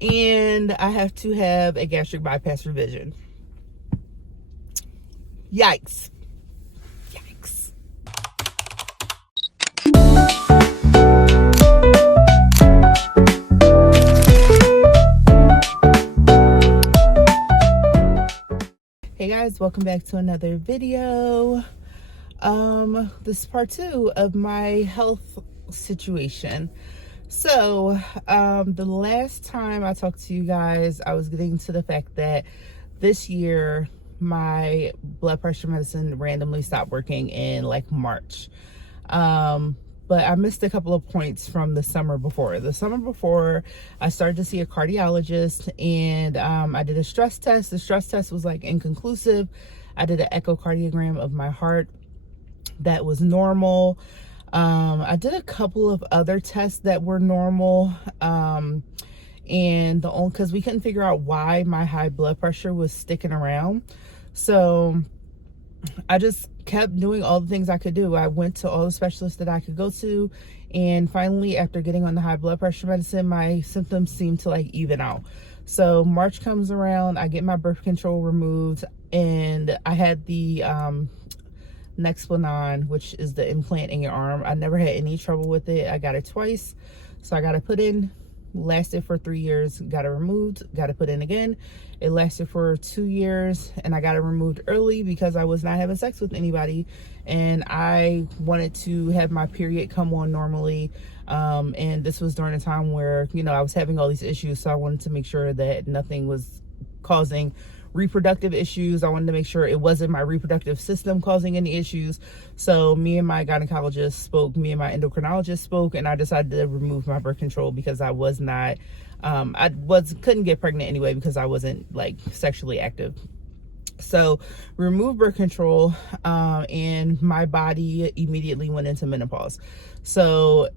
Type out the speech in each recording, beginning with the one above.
and I have to have a gastric bypass revision. Yikes. Yikes. Hey guys, welcome back to another video. This is part 2 of my health situation. So the last time I talked to you guys, I was getting to the fact that this year my blood pressure medicine randomly stopped working in like March. But I missed a couple of points from the summer before. The summer before, I started to see a cardiologist, and I did a stress test. The stress test was like inconclusive. I did an echocardiogram of my heart. That was normal. I did a couple of other tests that were normal. And because we couldn't figure out why my high blood pressure was sticking around. So I just kept doing all the things I could do. I went to all the specialists that I could go to, and finally, after getting on the high blood pressure medicine, my symptoms seemed to like even out. So March comes around, I get my birth control removed, and I had the Nexplanon, which is the implant in your arm. I never had any trouble with it. I got it twice, so I got it put in. Lasted for 3 years, got it removed, got it put in again. It lasted for 2 years, and I got it removed early because I was not having sex with anybody, and I wanted to have my period come on normally. And this was during a time where, you know, I was having all these issues, so I wanted to make sure that nothing was causing reproductive issues. I wanted to make sure it wasn't my reproductive system causing any issues. So me and my gynecologist spoke, me and my endocrinologist spoke, and I decided to remove my birth control because I was not, couldn't get pregnant anyway because I wasn't like sexually active. So remove birth control, and my body immediately went into menopause. So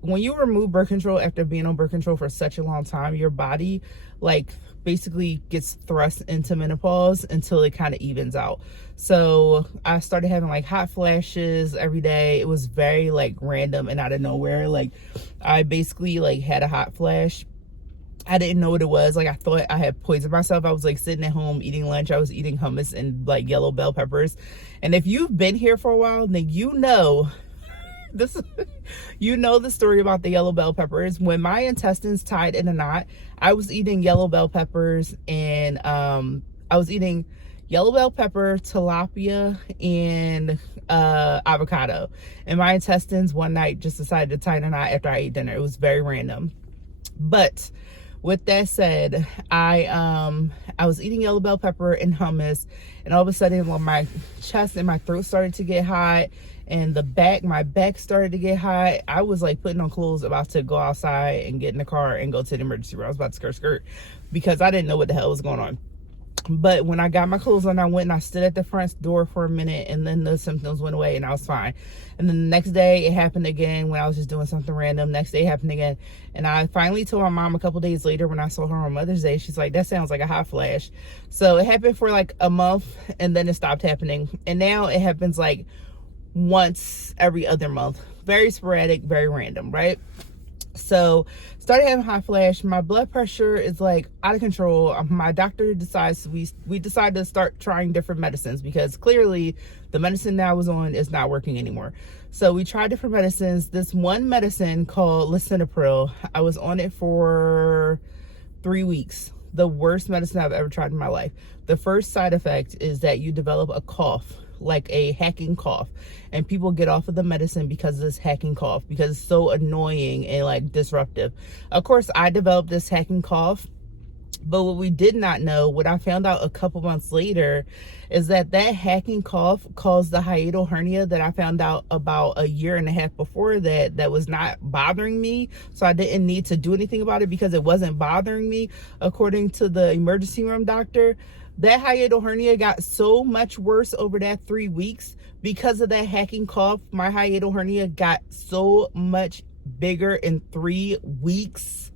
when you remove birth control after being on birth control for such a long time, your body like basically gets thrust into menopause until it kind of evens out. So I started having like hot flashes every day. It was very like random and out of nowhere. Like I basically like had a hot flash. I didn't know what it was. Like I thought I had poisoned myself. I was like sitting at home eating lunch. I was eating hummus and like yellow bell peppers. And if you've been here for a while, then you know this, you know the story about the yellow bell peppers. When my intestines tied in a knot, I was eating yellow bell peppers, and I was eating yellow bell pepper, tilapia, and avocado. And my intestines one night just decided to tie in a knot after I ate dinner. It was very random. But with that said, I was eating yellow bell pepper and hummus, and all of a sudden, when my chest and my throat started to get hot, and my back started to get hot, I was like putting on clothes, about to go outside and get in the car and go to the emergency room. I was about to skirt because I didn't know what the hell was going on. But when I got my clothes on, I went and I stood at the front door for a minute, and then the symptoms went away and I was fine. And then the next day it happened again when I was just doing something random. Next day it happened again. And I finally told my mom a couple days later when I saw her on Mother's Day. She's like, that sounds like a hot flash. So it happened for like a month, and then it stopped happening. And now it happens like once every other month. Very sporadic, very random, right? So started having hot flash. My blood pressure is like out of control. My doctor decides we decided to start trying different medicines because clearly the medicine that I was on is not working anymore. So we tried different medicines. This one medicine called lisinopril, I was on it for 3 weeks. The worst medicine I've ever tried in my life. The first side effect is that you develop a cough, like a hacking cough, and people get off of the medicine because of this hacking cough, because it's so annoying and like disruptive. Of course, I developed this hacking cough, but what we did not know, what I found out a couple months later, is that hacking cough caused the hiatal hernia that I found out about a year and a half before that was not bothering me. So I didn't need to do anything about it because it wasn't bothering me, according to the emergency room doctor. That hiatal hernia got so much worse over that 3 weeks because of that hacking cough. My hiatal hernia got so much bigger in 3 weeks.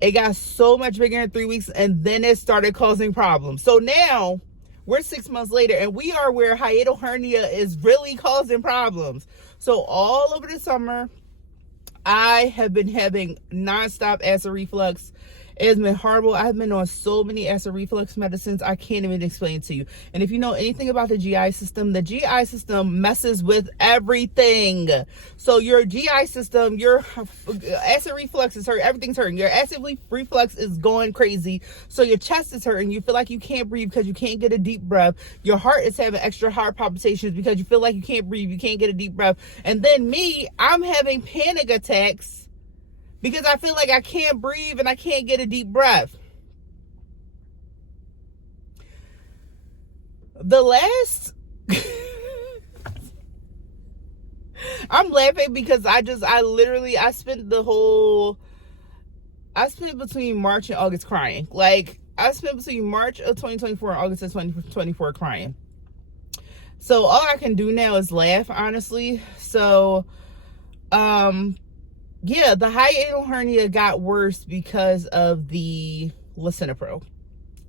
It got so much bigger in 3 weeks, and then it started causing problems. So now we're 6 months later, and we are where hiatal hernia is really causing problems. So all over the summer, I have been having nonstop acid reflux. It's been horrible. I've been on so many acid reflux medicines, I can't even explain it to you. And if you know anything about the GI system messes with everything. So your GI system, your acid reflux is hurting, everything's hurting. Your acid reflux is going crazy. So your chest is hurting. You feel like you can't breathe because you can't get a deep breath. Your heart is having extra heart palpitations because you feel like you can't breathe, you can't get a deep breath. And then me, I'm having panic attacks because I feel like I can't breathe and I can't get a deep breath. The last... I'm laughing because I spent between March and August crying. Like, I spent between March of 2024 and August of 2024 crying. So all I can do now is laugh, honestly. So, yeah, the hiatal hernia got worse because of the lisinopril.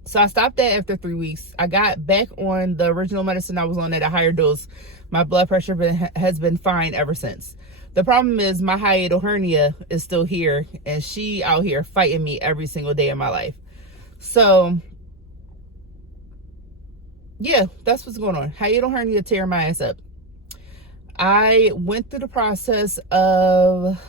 So I stopped that after 3 weeks. I got back on the original medicine I was on at a higher dose. My blood pressure has been fine ever since. The problem is my hiatal hernia is still here, and she out here fighting me every single day of my life. So, yeah, that's what's going on. Hiatal hernia tearing my ass up. I went through the process of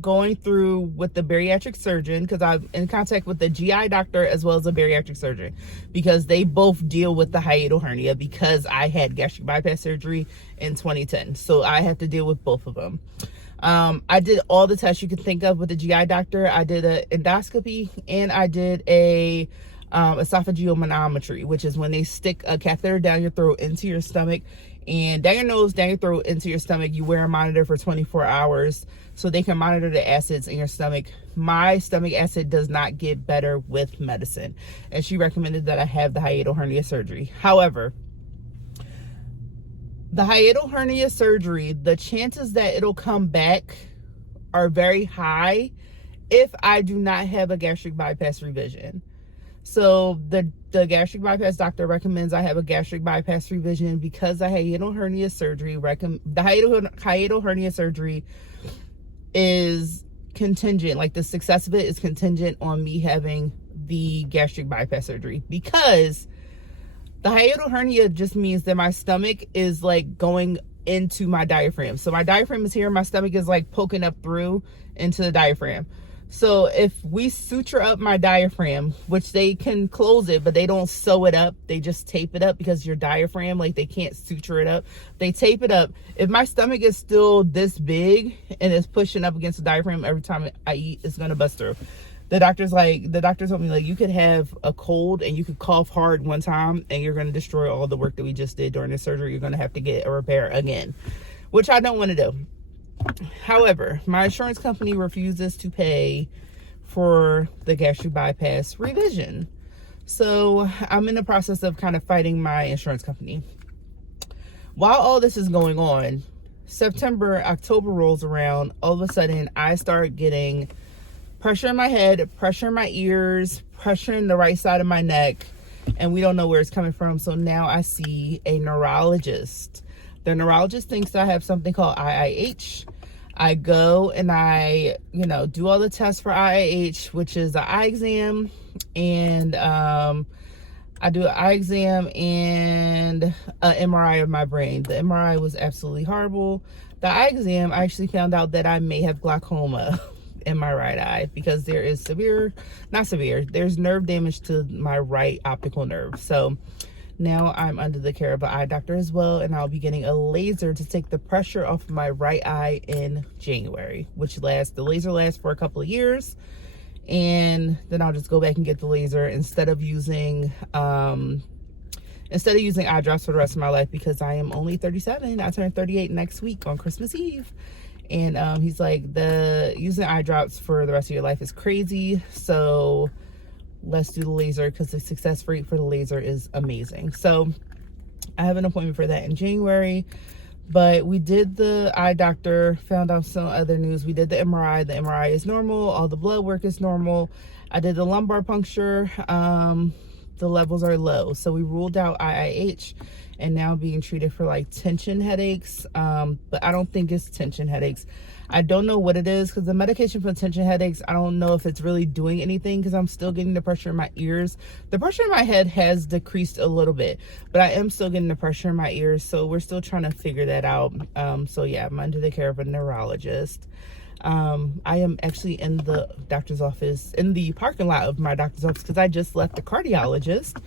going through with the bariatric surgeon, because I'm in contact with the GI doctor as well as a bariatric surgeon, because they both deal with the hiatal hernia, because I had gastric bypass surgery in 2010. So I have to deal with both of them. I did all the tests you could think of with the GI doctor. I did an endoscopy and I did a esophageal manometry, which is when they stick a catheter down your throat into your stomach, and down your nose, down your throat, into your stomach. You wear a monitor for 24 hours so they can monitor the acids in your stomach. My stomach acid does not get better with medicine, and she recommended that I have the hiatal hernia surgery. However, the hiatal hernia surgery, the chances that it'll come back are very high if I do not have a gastric bypass revision. So the gastric bypass doctor recommends I have a gastric bypass revision because the hiatal hernia surgery hiatal hernia surgery is contingent, like the success of it is contingent on me having the gastric bypass surgery, because the hiatal hernia just means that my stomach is like going into my diaphragm. So my diaphragm is here, my stomach is like poking up through into the diaphragm. So if we suture up my diaphragm, which they can close it, but they don't sew it up, they just tape it up, because your diaphragm, like, they can't suture it up. They tape it up. If my stomach is still this big and it's pushing up against the diaphragm every time I eat, it's gonna bust through. The doctor told me, like, you could have a cold and you could cough hard one time and you're gonna destroy all the work that we just did during the surgery. You're gonna have to get a repair again, which I don't want to do. However, my insurance company refuses to pay for the gastric bypass revision. So I'm in the process of kind of fighting my insurance company. While all this is going on, October rolls around. All of a sudden, I start getting pressure in my head, pressure in my ears, pressure in the right side of my neck, and we don't know where it's coming from. So now I see a neurologist. The neurologist thinks I have something called IIH. I go and I, do all the tests for IIH, which is an eye exam, and I do an eye exam and an MRI of my brain. The MRI was absolutely horrible. The eye exam, I actually found out that I may have glaucoma in my right eye, because there is there's nerve damage to my right optical nerve. So now I'm under the care of an eye doctor as well, and I'll be getting a laser to take the pressure off of my right eye in January, the laser lasts for a couple of years, and then I'll just go back and get the laser instead of using eye drops for the rest of my life, because I am only 37. I turn 38 next week on Christmas Eve. And he's like, using eye drops for the rest of your life is crazy, so let's do the laser, because the success rate for the laser is amazing. So I have an appointment for that in January. But we did the eye doctor, found out some other news. We did the MRI. The MRI is normal. All the blood work is normal. I did the lumbar puncture. The levels are low. So we ruled out IIH. and now being treated for like tension headaches. But I don't think it's tension headaches. I don't know what it is, because the medication for tension headaches, I don't know if it's really doing anything, because I'm still getting the pressure in my ears. The pressure in my head has decreased a little bit, but I am still getting the pressure in my ears, so we're still trying to figure that out. So yeah, I'm under the care of a neurologist. I am actually in the doctor's office, in the parking lot of my doctor's office, because I just left the cardiologist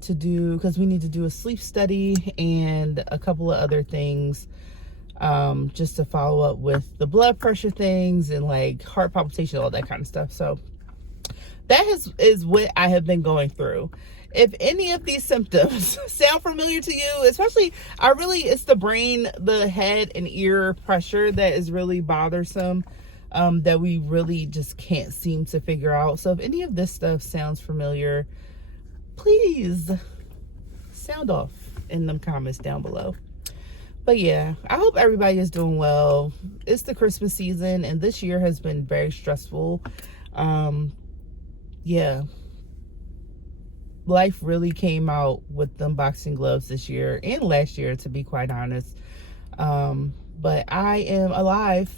because we need to do a sleep study and a couple of other things, just to follow up with the blood pressure things and like heart palpitation, all that kind of stuff. So that is what I have been going through. If any of these symptoms sound familiar to you, especially, it's the brain, the head and ear pressure that is really bothersome, that we really just can't seem to figure out. So if any of this stuff sounds familiar, please sound off in them comments down below. But yeah, I hope everybody is doing well. It's the Christmas season, and this year has been very stressful. Yeah, life really came out with them boxing gloves this year and last year, to be quite honest. But I am alive.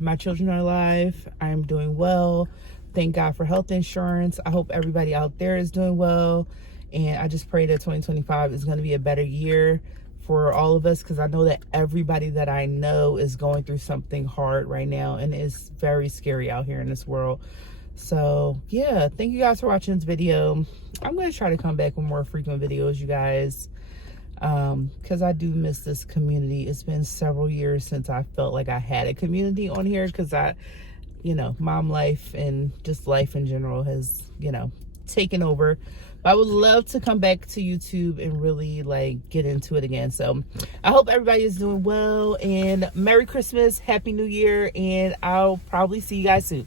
My children are alive. I am doing well. Thank God for health insurance. I hope everybody out there is doing well. And I just pray that 2025 is going to be a better year for all of us, because I know that everybody that I know is going through something hard right now, and it's very scary out here in this world. So yeah, thank you guys for watching this video. I'm going to try to come back with more frequent videos, you guys, because I do miss this community. It's been several years since I felt like I had a community on here, because mom life and just life in general has, taken over. But I would love to come back to YouTube and really like get into it again. So I hope everybody is doing well, and Merry Christmas, Happy New Year, and I'll probably see you guys soon.